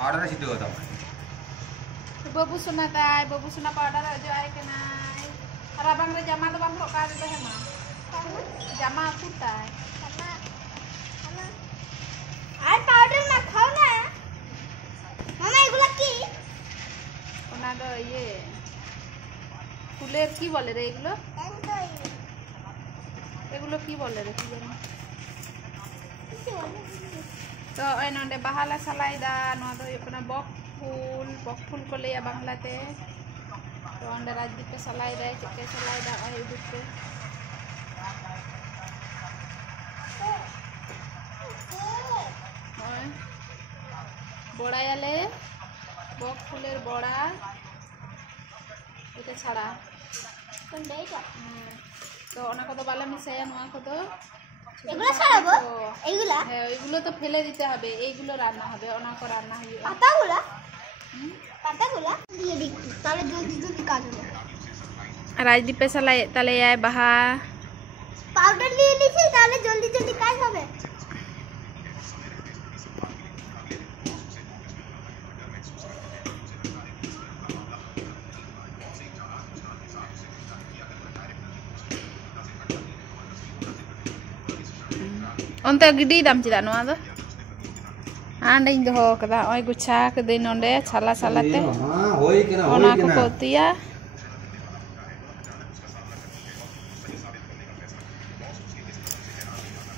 Powder Sidhu होता बाबू सुना ताई बाबू सुना पाउडर जो आए के नाई राबंग रे जमा तो बाम रोका दे है ना जमा कुता है आई पाउडर ना खाओ ना मामा एगुला की ओना दो ये फुलेर की बोले रे एगुलो एगुलो की बोले रे की जाने तो ए नोंडे बाहाला सलाइदा नो दो योकना बक फूल को लिया बांग्लाते तो अंडे राजदीप पे सलाइदा चिके सलाइदा आई उदुप पे बड़ा याले बक फूलेर बड़ा এটা ছাড়া কোনটা এটা তো ওনা কত বালা মিশায়া নোয়া কত এগুলো ছাড়াবো এইগুলা হ্যাঁ ওইগুলো তো ফেলে দিতে হবে এইগুলো রান্না হবে ওনা কো রান্না হইবে পাতাগুলা দিয়ে দিচ্ছি তাহলে জলদি জলদি কাজ হবে রাজদীপ पे सलाई তালে আয় বাহা পাউডার দিয়ে দিছি তাহলে জলদি জলদি কাজ হবে onte gidi dam cida noa do ande ing doho kada oi gucha kede nonde sala salate ona ko kotia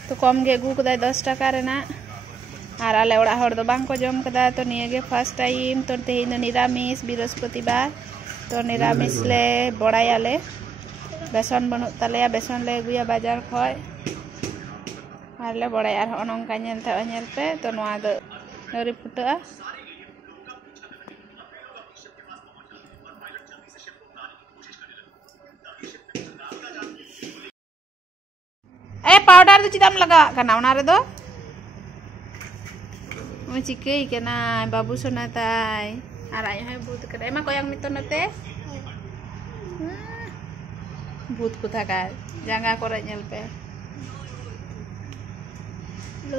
तो कम गे गु कदा 10 टाका रेना और आले ओड़ा हर दो बांग को जम कदा तो निये गे फर्स्ट टाइम तो तेहिन दो निरामिष बृहस्पतिवार तो निरामिष ले बड़ायाले बेसन बनु तलेया बेसन ले गुया बाजार खय आले बड़ाय आर अनंका नेलते अनेल पे तो नोआ दो नरी फुटा ए पाउडर दो चिदाम लगा कना ओना रे दो ओ चिके केना बाबू सोना ताई आर आय है भूत करे एमा कोयांग मितो नते भूत कुथा का जांगा करे नेल पे लो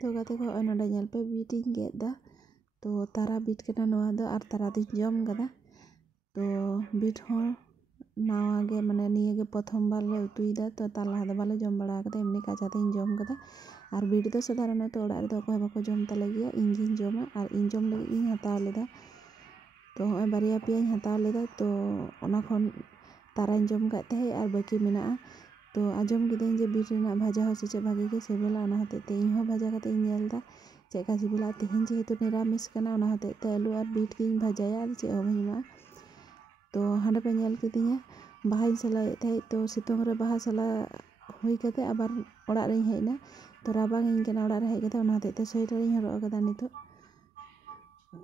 तो गाते को नोडे नेल पे बीटिंग गेदा तो तारा बीट केना नोआ दो आर तारा दिन जम गदा तो बीट हो नावा गे माने निये गे प्रथम बार ले उतुईदा तो ताला हदा बाले जम बड़ा कदा एमनी काचा ते जम कदा आर बीट दो साधारण तो ओड़ा रे दो कोय बाको जम तले गिया इंजिन जमा आर इन जम लगे इन हताव लेदा तो होय बारिया पिया हताव लेदा तो ओना खन तारा जम काते आर बाकी मेना तो आजम गिदें जे बीट रेना भाजा हो से भागे के सेबेला ओना हते ते इन हो भाजा काते नेलदा चेका सिबिला तेहिन जे हेतु निरामिष कना ओना हते ते आलू आर बीट की भाजाया आर चे होइमा तो हांडे पे नेल किदिया बाहा सलाय थे तो सितोंग रे बाहा सला हुई कते आबार ओड़ा रे हेना तो राबांग इन केना ओड़ा रे हे कते ओना हते ते स्वेटर इन हरो कदा नितो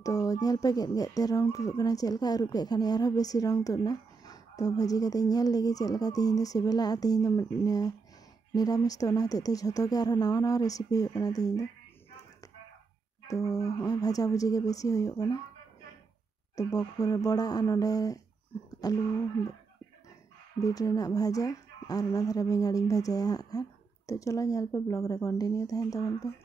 तो नेल पे गे ते रंग टुरु कना चेलका अरुप के खाने आरो बेसी रंग तुना तो भाजी कते नेल लेगे चेलका तेहिन दो सेबेला तेहिन दो निरामिष तो ओना हते ते झतो के आरो नावा नावा रेसिपी हो कना तेहिन दो तो ओय भाजा भुजी के बेसी होयो कना तो बकपुर बड़ा नोडे आलू बीट रेना भाजा और ना धारे बेंगाड़ी भाजाया हाँ खान तो चलो नेल पे ब्लॉग रे कंटिन्यू तहन तबन पे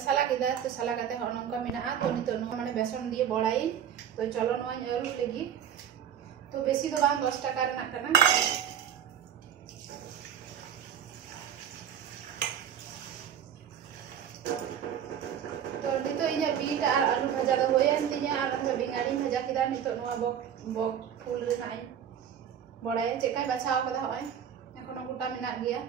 साला किदा तो साला काते नोंका मेना तो नितो नो माने बेसन दिए बड़ाई तो चलो नो आलू लगी तो बेसी तो बांग 10 टाका रना कना तो नितो इना बीट और आलू भाजा दो होय अंतिया और हम बेंगाड़ी भाजा किदा नितो नो बक फूल रे नाई बड़ाई चेकाय बाछाव कदा होय एखोनो गोटा मेना गया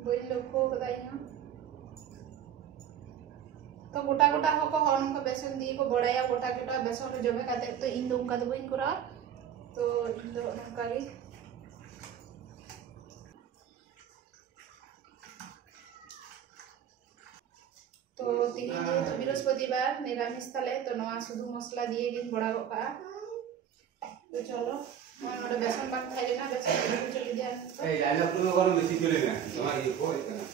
बोल लोको कदाइना तो गोटा गोटा होको हन को बेसन दी को बड़ाया गोटा गोटा बेसन रे जमे काते तो इन दो उनका दो बइन करा तो इन दो नका गे तो तिहिन जेहेतु बृहस्पतिवार निरामिष ताले तो नवा शुधु मसला दिए गिन बड़ा गोका तो चलो नोडे बेसन बात खाइ लेना बेसन चली दिया ए डायलॉग पुरो करो बेसी चलेगा तुम्हारी ये को इतना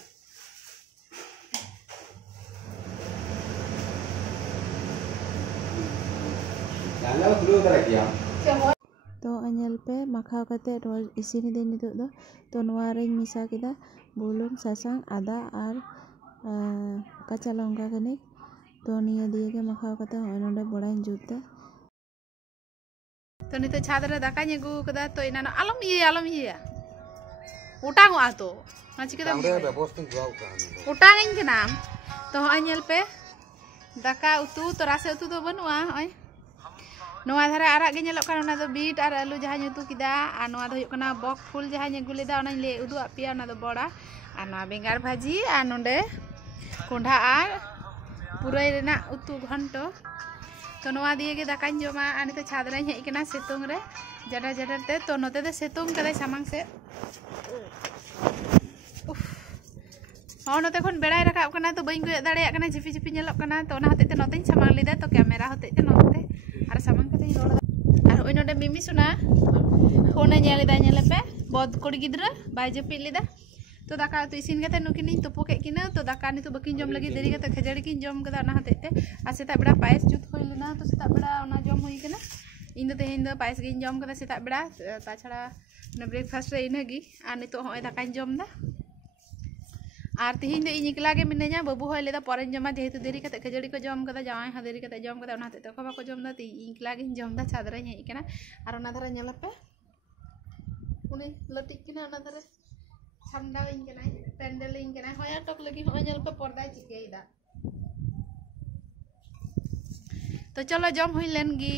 डायलॉग पुरो करा किया तो अनल पे मखाव कते रोज इसिन दे नितो दो तो नवा रे मिसा केदा बुलुंग सासांग आदा और काचा लंका कने तो निया दिए के मखाव कते नोडे बड़ाइन जुते तो नितो छाद रे दाका नेगु कदा तो इना आलम ये उटांग आ तो माची कदा व्यवस्था जुआव का उटांग इन के नाम तो अनल पे दाका उतु तो रासे उतु तो बनुआ ओय नोआ धारे आरा गे नेलो कान ओना दो बीट और आलू जहां ᱧᱩᱛᱩ किदा आ नोआ दो हुयुग कना बक फुल जहां ᱧ गुलेदा ओना ले उदु आपिया ओना दो बड़ा आ नोआ बेंगार भाजी आ नोंडे कोंढा आर पुरई रेना उतु घंटो तो नोआ दिए गे दाकाñ जमा आ नितो छाद रे हेज कना सेतुंग रे जडर जडर ते तो नोते दे सेतुंग कदाय सामांग से हाँ नोते खन बेड़ाय राकाब कना तो बई गुय दाड़ेया कना झिपि झिपि नेलोग कना तो ओना होते ते नोतेñ सामांग लेदा तो कैमरा होते ते नोते और सामान कते रोड और ओइ नोडे मिमी सुना फोन नेलेदा नेलेपे बद कुड़ी गिद्रा बाय जपि लेदा तो दाका तो इसिन कते नुकिन तुपो के किना तो दाका नितो बकिन जम लगी देरी कते खजड़ी किन जम कदा ना होते ते आ सेता बेड़ा पायस जुत होय लेना तो सेता बेड़ा ओना जम होई कना इन दो तेहिन दो पायस गिन जम कदा सेता बेड़ा ताछड़ा ना ब्रेकफास्ट रे इनागी आ नितो होय दाकाñ जम दा और तिहिन दो इन एकला गे मिनेजा बाबू होय लेदा परेन जमा जेहेतु देरी कते खजड़ी को जम कदा जावाय हा देरी कते जम कदा ओना हते को बाको जम दा ति एकला गे जम दा चादरा हेज कना और ओना धारा नेलपे उनी लटिक किना ओना धारा ठंडा इन कना पेंडल इन कना होय टक लगी होय नेलपे पर्दा चिकेइदा तो चलो जम होई लेन गी।